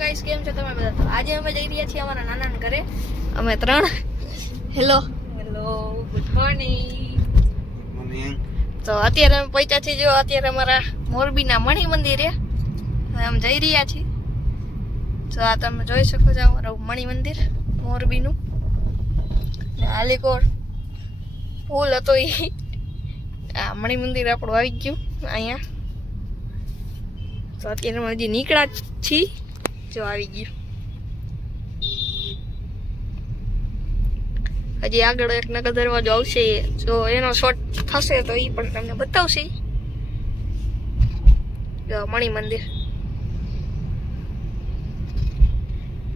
Guys કેમ છો તમે બધા? તો આજે અમે જઈ રહ્યા છીએ અમારા નાના ઘરે. અમે ત્રણ. હેલો હેલો ગુડ મોર્નિંગ તો અત્યારે અમે પહોંચ્યા છીએ જો અત્યારે અમારા મોરબીના મણિ મંદિરે. અમે જઈ રહ્યા છીએ. તો આ તમે જોઈ શકો છો અમારું મણિ મંદિર મોરબીનું. ને આલીકોટ પુલ હતો એ આ મણિ મંદિર આપણું આવી ગયું અહીંયા. તો અત્યારે અમે હજી નીકળ્યા છીએ. જો આવી ગયું હજી આગળ એક નગર દરવાજો આવશે જો એનો શોર્ટ થશે તો એ પણ તમને બતાવશે જો મણિ મંદિર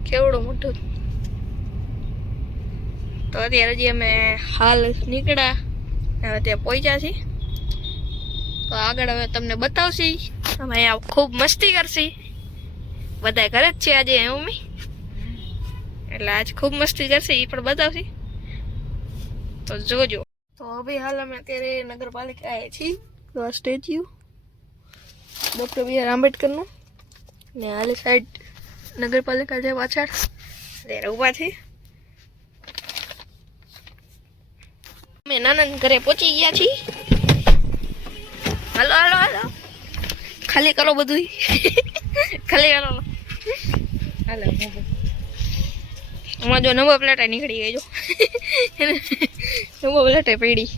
કેવડું મોટું તો અત્યારે હજી અમે હાલ નીકળ્યા હવે ત્યાં પહોંચ્યા છીએ તો આગળ હવે તમને બતાવશી અમે અહીંયા ખૂબ મસ્તી કરશી બધા ઘરે જ છે આજે મમ્મી? એટલે આજ ખૂબ મસ્તી કરશે એ પણ બતાવશી. તો જોજો. તો હવે હાલ અમે અત્યારે નગરપાલિકા આવ્યા છીએ તો આ સ્ટેચ્યુ. ડૉક્ટર બી આર આંબેડકરનું. ને હાલી સાઈડ નગરપાલિકા છે પાછળ ત્યારે ઊભા છે. અમે નાના ઘરે પહોંચી ગયા છીએ. હાલો હાલો હાલો. ખાલી કરો બધું ખાલી કરો. હાલો એમાં જો નવો પ્લેટા નીકળી ગઈ જો. પ્લેટે પ્લેટા પડી.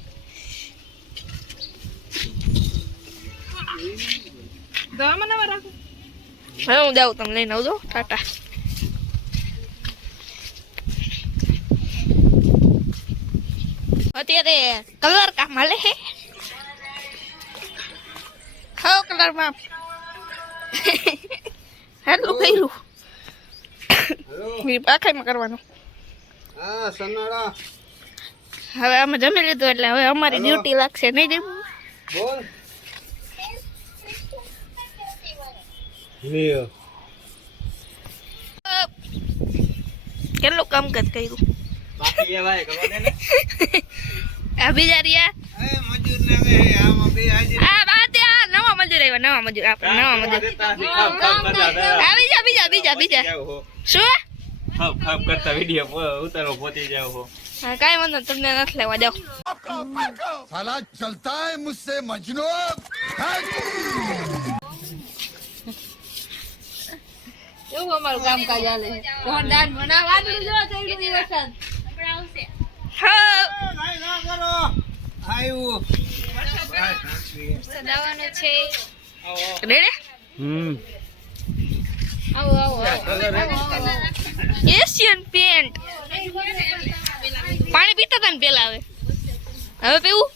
હવે હું જાઉં તમે લઈને આવજો ટાટા. અત્યારે કલર કામ મળે હે. કલર કલરમાં. એટલું કર્યું ઈ પાખાઈમાં કરવાનું? હા સન્નાડા હવે અમે જમી લીધું એટલે હવે અમારી ડ્યુટી લાગશે નહીં જેમ બોલ. લ્યો કામ કામકાજ કર્યું? બાકી એ ભાઈ ખબર ને આ એ મજૂર ને હવે આમાં બે હાજર આ બાદ આ નવા મજૂર આવ્યો નવા મજૂર આપણે નવા મજૂર. આવી જા બીજા બીજા બીજા. શું? ખાવ ખાવ કરતા વીડિયો ઉતારો પહોંચી જાવ હો. હા કાઈ વાંધો તમને નથી લેવા જાવ સાલા ચલતા હે મુજસે મજનુ અમારું કામકાજ હાલે. બનાવવાનું છે. રેડે હમ. આવો આવો એશિયન પેન્ટ પાણી પીતા હતા ને પેલા હવે. હવે પીવું?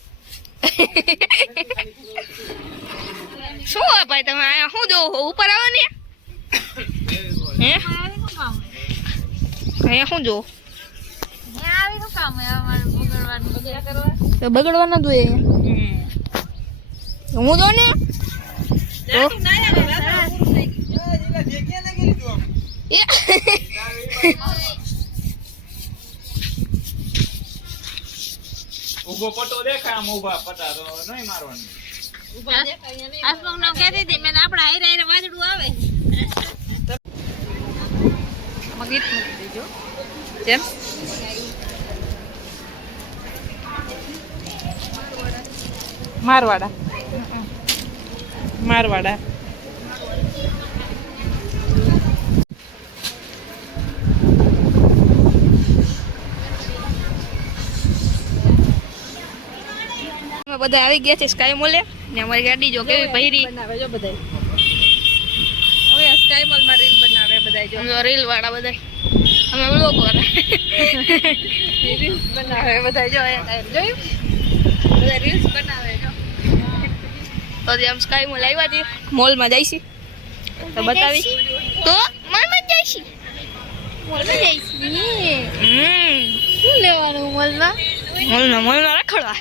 શું હોય ભાઈ તમે અહીંયા શું જોવો છો? ઉપર આવો ને. હે? અહીંયા શું જોવો? તો બગડવા ના જોઈએ હું જો ને? તો? એ ઊભો પટો દેખાય આમ ઊભા પટા તો નહીં મારવાનું. ગીત મૂકી દેજો. જેમ? મારવાડા. મારવાડા. બધા આવી ગયા છે સ્કાય મોલે ને અમારી ગાડી જો કેવી પહેરી બનાવે જો બધાય. હવે સ્કાય મોલમાં રીલ બનાવે બધાય જો. રીલ વાળા બધા અમે બ્લોગ વાળા. રીલ્સ બનાવે બધા જો જોયું? બધા રીલ્સ બનાવે જો. તો આમ સ્કાય મોલ આવ્યા છે મોલમાં જઈશી. તો બતાવી તો મોલમાં જઈશી. મોલમાં જઈશી? હમ. શું લેવાનું મોલમાં મોલમાં મોલમાં રખડવા.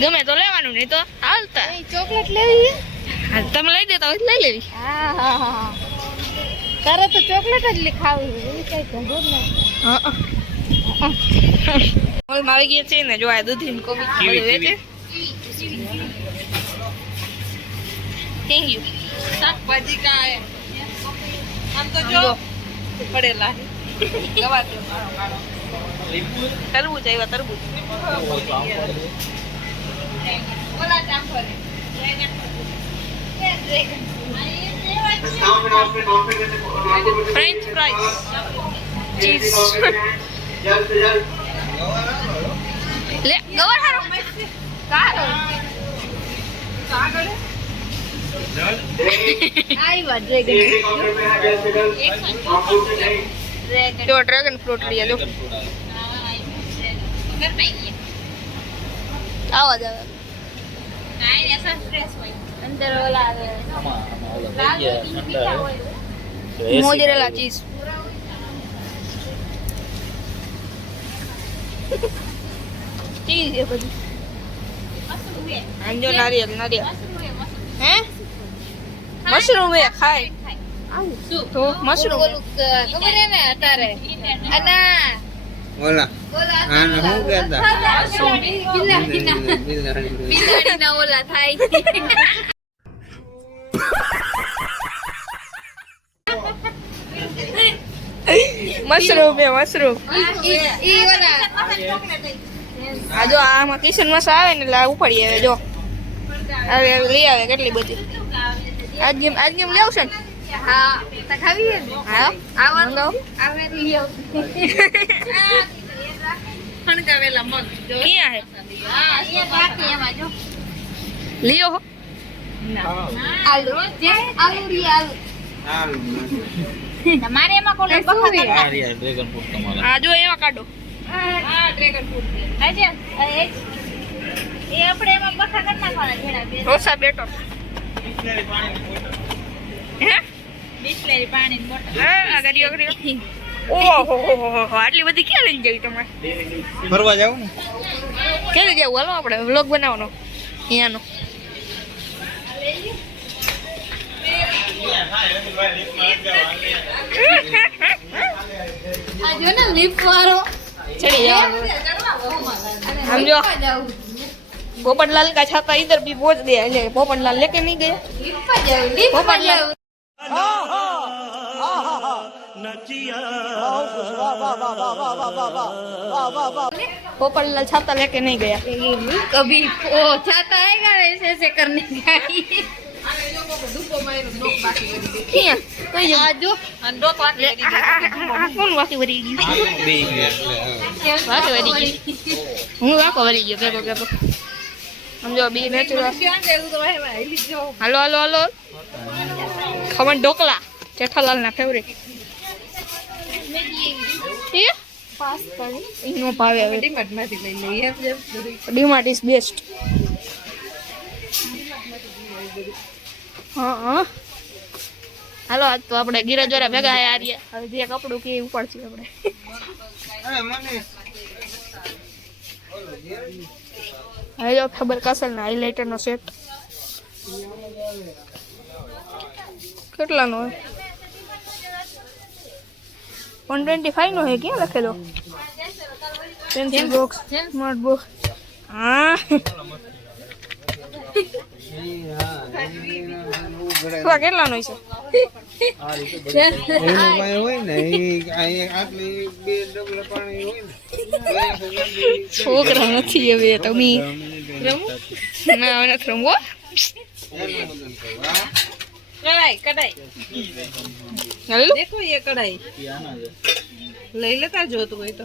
ગમે તો લેવાનું નહીં તો હાલતા. ચોકલેટ લેવી તમે લઈ દેતા હોય તો લઈ લેવી. હા હા હા તારે તો ચોકલેટ જ ખાવી કઈ ધંધો જ નહીં મોલમાં આવી ગયા છે ને જો આ દૂધી કોબી વેચે. થેન્ક યુ શાકભાજી કા આમ તો જો પડેલા ગવા દે મારો મારો તરબૂચ આવ્યા તરબૂચ ઓલા ચાંપરે ફ્રેન્ચ ફ્રાઈઝ ચીઝ લે ગવાર હારો કારો કાગળ આવ્યા ડ્રેગન જો ડ્રેગન ફ્રૂટ લઈએ જો આવા જ આવે. મોજરેલા ચીઝ ચીઝ એ બધું. નારિયેલ નારિયેલ. હે? મશરૂમ એ ખાય. તો મશરૂમ ખબર ને અત્યારે અના ઓલા થાય મશરૂમ એ આ જો આમાં કિશન મસા આવે ને એટલે ઉપાડી આવે જો. હવે લઈ આવે કેટલી બધી. આજ ગેમ આજ ગેમ લેવશે ને? હા તો ખાવી હે ને? હા? આવા મગ જો. ક્યાં હે? હા એ બાકી એમાં જો. લિયો હો. આલુ જે આલુ રી આલુ. તમારે એમાં કોને બખા ડ્રેગન ફ્રૂટ તમારા. આ જો એવા કાઢો. હા ડ્રેગન ફ્રૂટ આજે એ એ આપણે એમાં બખા કરી નાખવાના જેડા બે રોસા બેટો આટલી બધી ક્યાં લઈ જવી તમારે? ફરવા જાવ ને? ક્યારે જવું? હાલો આપણે વ્લોગ બનાવવાનો. અહીંયાનો. આ જો ને લીપ વાળો. ચડી જાવ સમજો. भोपनलाल का छाता इधर भी बोझ दिया ले भोपनलाल लेके नहीं गया भोपनलाल छाता लेके नहीं गया कभी ओ छाता आएगा ऐसे ऐसे करने कौन સમજો બી નેચરલ હાલો હાલો હાલો ખમણ ઢોકલા જેઠાલાલ ના ફેવરેટ એ નો ભાવે હવે ડીમાર્ટ ઇઝ બેસ્ટ હા હા હાલો આજ તો આપણે ગીરજ વાળા ભેગા આયા રહ્યા હવે જે કપડું કે એ ઉપાડશું આપણે અરે મને હવે જો ખબર કસલ ના હાઇલાઇટર નો સેટ કેટલાનો હોય? વન ટ્વેન્ટી ફાઈવ નો હે, ક્યાં લખેલો? પેન્સિલ બોક્સ સ્માર્ટ બોક્સ હા. કેટલાનો છે? છોકરા નથી હવે તમે ના નથી રમવો કઢાઈ કઢાઈ. દેખો એ કઢાઈ. લઈ લેતા જોતું હોય તો.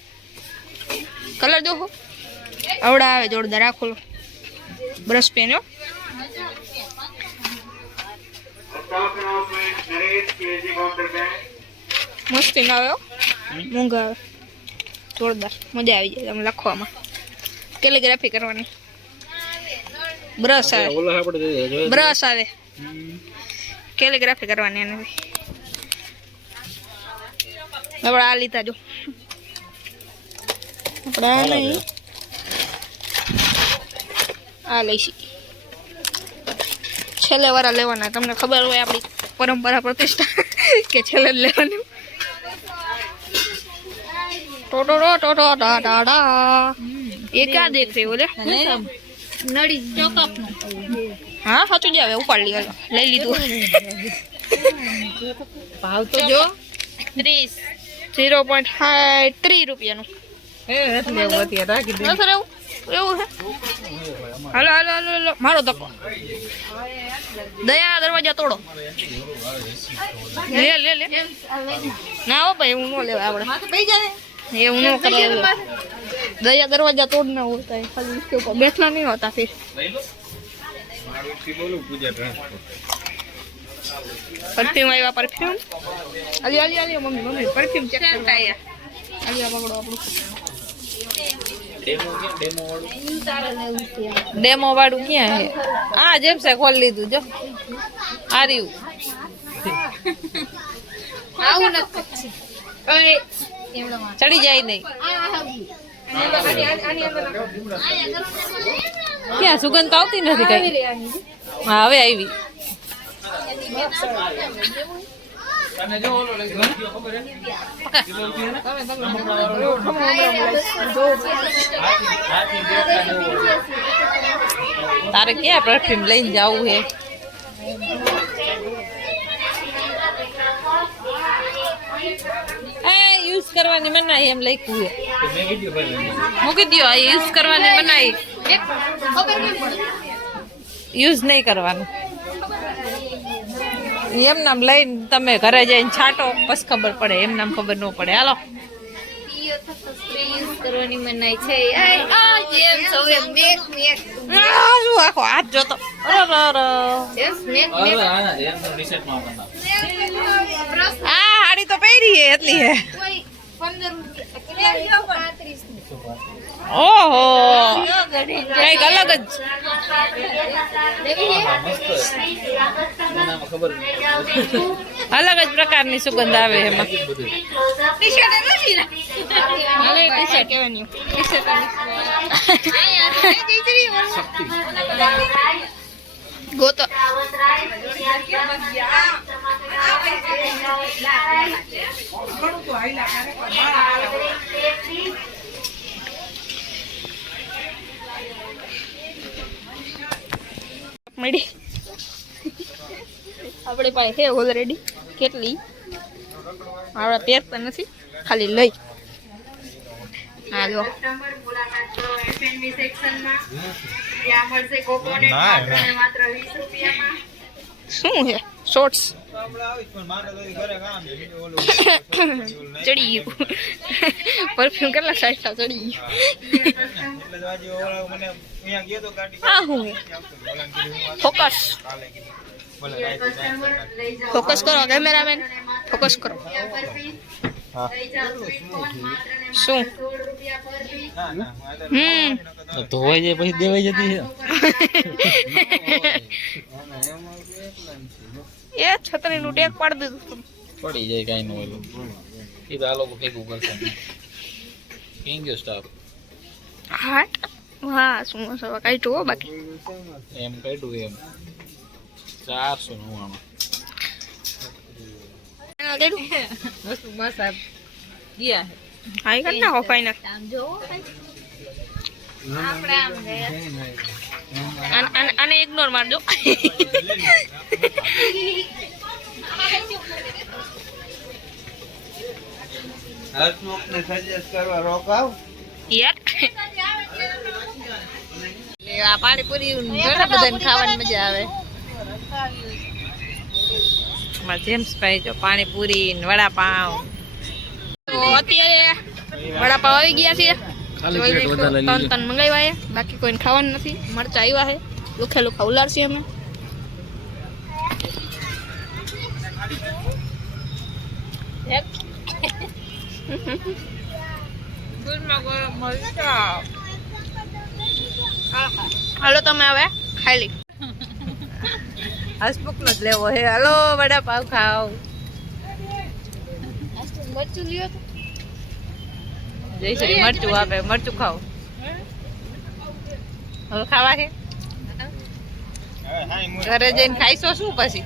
કલર દો આવડા આવે જોરદાર રાખો લો બ્રશ પેન હો મસ્તી ના આવે હો મૂંઘા આવે જોરદાર મજા આવી જાય તમે લખવામાં કેલિગ્રાફી કરવાની બ્રશ આવે ઓલો આપણે જોઈએ બ્રશ આવે કેલિગ્રાફી કરવાની એને આપણે આ લીધા જો આપણે આ નહીં આ લઈશી છેલ્લે વાળા લેવાના. તમને ખબર હોય આપણી પરંપરા પ્રતિષ્ઠા કે છેલ્લે લેવાનું. ટોટો ટોટો એ ક્યાં નળી ચોકઅપ હા સાચું જ આવે ઉપાડ લી લઈ લીધું. ભાવ તો જો. ત્રીસ. ઝીરો પોઈન્ટ ત્રીસ રૂપિયાનું. હાલો હાલો હાલો હાલો મારો ધક્કો દયા દરવાજા તોડો લે લે લે ના હો ભાઈ હું ન લેવા આપણે એવું ન કરાય દયા દરવાજા તોડ ના હોતા है खाली इसके ऊपर बैठना नहीं होता फिर બોલું પૂજા ટ્રાન્સપોર્ટ પરફ્યુમ આવ્યા perfume Ali Ali Ali mummy mummy perfume check કરતા આયા ડેમો વાળું ક્યાં છે? આ જેમ છે ખોલ લીધું જો. આર્યું આવું નથી. ચડી જાય નહીં. ક્યાં? સુગંધ આવતી નથી કઈ. હા હવે આવી. તારે ક્યાં પરફ્યુમ લઈને જવું છે? એ યુઝ કરવાની મનાઈ એમ લખ્યું છે. મેં વીડિયો બનાવી મૂકી દો આ યુઝ કરવાની મનાઈ. યુઝ નહીં કરવાનું. એમ નામ લઈને તમે ઘરે જઈને છાંટો પછી ખબર પડે એમ નામ ખબર ન પડે. હાલો. એટલી હે. ઓહો. કંઈક અલગ જ. અલગ જ પ્રકારની સુગંધ આવે એમાં. ગોતો. મળી. આપણી પાસે છે ઓલરેડી કેટલી? આપણે પહેરતા નથી. ખાલી લઈ. હાલો શું છે? શોર્ટ્સ ચડી ગયું પરફ્યુમ કેટલા સાઈઠ ચડી ગયું આ શું છે ફોકસ ફોકસ કરો કેમેરામેન ફોકસ કરો શું હમ ધોવાઈ જાય પછી દેવાઈ જતી છે એ છત્રીનું ટેક પાડી દીધું પડી જાય કાંઈ ન હોય એ તો આ લોકો ભેગું કરશે કેમ ગયો સ્ટાફ હાટ હા શું હશે કઈ જોવો બાકી. એમ કાઢ્યું એમ. ચારસો નવ્વાણું એના કર્યું? વસ્તુ મસાજ ગયા હે. હા એ કરી નાખો ફાઈનલ આમ જોવો આપણે આમ ગયા. આને- ઇગ્નોર મારજો હસમુખને સજેસ્ટ કરવા રોકાવ. યાર. આ પાણીપુરી ઘણા બધાને ખાવાની મજા આવે. અમારા જો પાણીપુરી ને વડાપાવ. તો અત્યારે વડાપાવ આવી ગયા છે. ખાલી જોઈ પ્લેટ લઈશું. વધારે લઈ ત્રણ લો. ત્રણ મંગાવ્યા છે બાકી કોઈને ખાવાનું નથી. મરચા આવ્યા છે લુખે લુખા ઉલાડશે અમે. હાલો તમે હવે ખાઈ લઈ હસમુખ નો જ લેવો હે. હલો વડાપાવ ખાવ બચ્ચું લ્યો તો જય શ્રી મરચું આપે મરચું ખાવ હવે ખાવા છે? ઘરે જઈને ખાઈશો શું પછી?